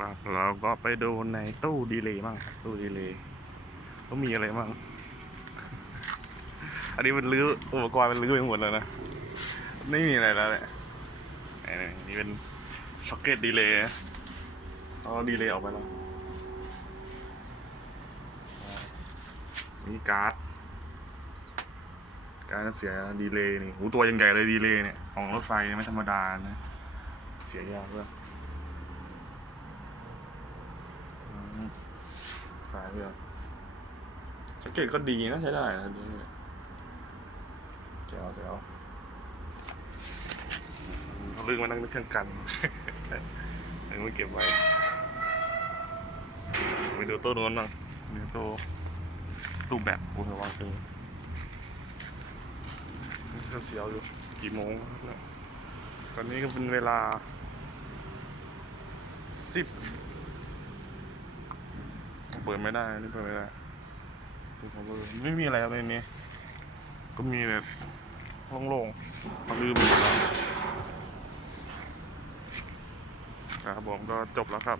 ครับ เราก็ไปดูในตู้ดีเลย์บ้างครับตู้ดีเลย์ก็มีอะไรบ้าง อันนี้มันลื้ออุปกรณ์มันลื้อไปหมดแล้วนะ ไม่มีอะไรแล้วแหละนี่เป็นช็อคเก็ตดีเลย์เอาดีเลย์ออกไปแล้ว นี่การ์ด การเสียดีเลย์นี่หูตัวยังใหญ่เลยดีเลย์เนี่ย ของรถไฟไม่ธรรมดานะ เสียยากด้วยอืม สเพื่อนสังเกตก็ดีนะใช้ได้นะดีเจ๋วเจ๋วอืมเขาลืมมานั่งนึกเครื่องกันยังไม่เก็บไว้ไปดูตู้นู้นบ้างดูตู้ตู้แบตอุณหภูมิคือเครื่องเสียวอยู่กี่โมงตอนนี้ก็เป็นเวลาสิบ ปิดไม่ได้ นี่เปิดไม่ได้ดูผมดูไม่มีอะไรครับในนี้ก็มีแบบโล่งๆมาลืมครับผมก็จบแล้วครับ